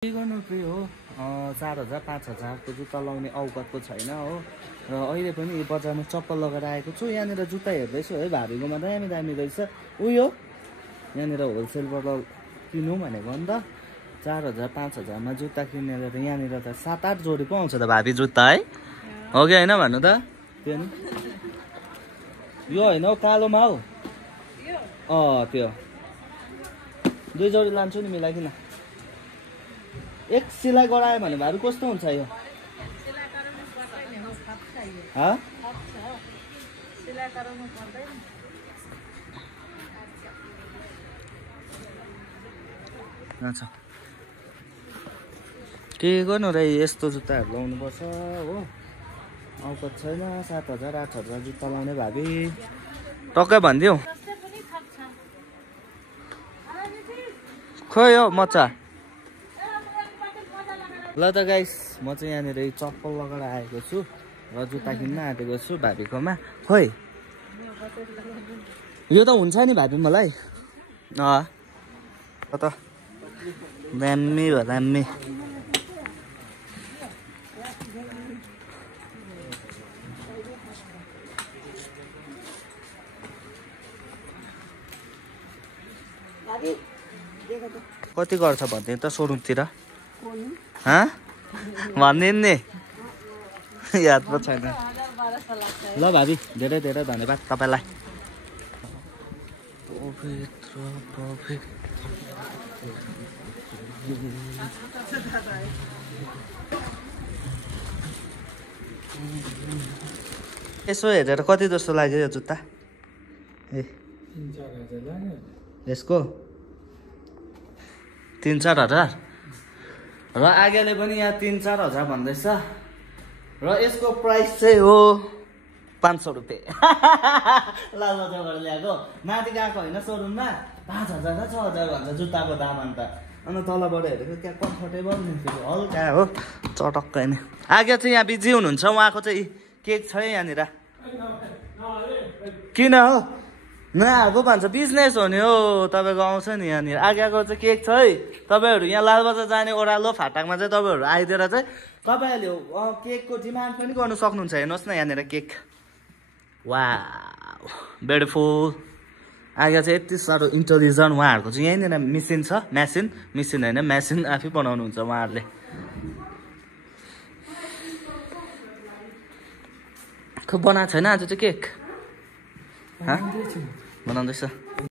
के गर्नु प्रिय हो 4000 5000 को जुत्ता लाउने औकातको छैन हो र अहिले पनि यो बजारमा चप्पल लगाएर आएको छु। यहाँनिर जुत्ता हेर्दैछु है, भाबीकोमा दामी दामी रहेछ। उयो यहाँनिर होलसेलबाट किनौँ भनेको नि त 4000 5000 मा जुत्ता किनेर त यहाँनिर त 7-8 जोडी पो आउँछ त भाबी जुत्ता है, हो कि होइन भन्नु त? त्यो नि यो होइन हौ, कालोमा हौ। त्यो 2 जोडी लान्छु नि, मिलाइकिन। एक सिलाइ गरायो भने भाबी कस्तो हुन्छ यो? अच्छा, के गर्नु र यस्तो जुत्ताहरू लाउनुपर्छ हो। औकात छैन 7000 8000 जुत्ता लाउने भाबी, टक्कै भनिदिऊ। खोइ हो मचा। ल त गाइस, म चाहिँ यहाँनिर चप्पल लगाएर आएको छु र जुत्ता किन्न आँटेको छु भाबीकोमा। खोइ यो त हुन्छ नि भाबी मलाई? त दामी भयो दामी। कति गर्छ भन्ने त सोरुमतिर? भनिदिनु नि, याद पो छैन। ल भाबी, धेरै धेरै धन्यवाद तपाईँलाई। यसो हेरेर कति जस्तो लाग्यो यो जुत्ता? यसको 3-4 हजार र आगेले पनि यहाँ 3-4 हजार भन्दैछ र यसको प्राइस चाहिँ हो 500 रुपियाँ। लालबजारबाट ल्याएको, माथि गएको होइन सोरुममा 5000 र 6000 भन्छ जुत्ताको दाम। अन्त तलबाट हेरेको त्यहाँ कम्फर्टेबल नि, हल्का हो चटक्कै नै। आगे चाहिँ यहाँ बिजी हुनुहुन्छ, उहाँको चाहिँ केक छ यहाँनिर। किन हो नआएको भन्छ, बिजनेस हो नि हो तपाईँको, आउँछ नि यहाँनिर। आगेको चाहिँ केक छ है। तपाईँहरू यहाँ लालबजार जाने ओह्रालो फाटकमा चाहिँ तपाईँहरू आइदिएर चाहिँ तपाईँहरूले केकको डिमान्ड पनि गर्नु सक्नुहुन्छ। हेर्नुहोस् न यहाँनिर केक, वाउ ब्युटिफुल। आगे चाहिँ यति साह्रो इन्टेलिजेन्ट उहाँहरूको चाहिँ यहीँनिर मेसिन छ, मेसिन होइन मेसिन आफै बनाउनुहुन्छ उहाँहरूले। बनाएको छैन आज चाहिँ केक? बनाउँदैछ।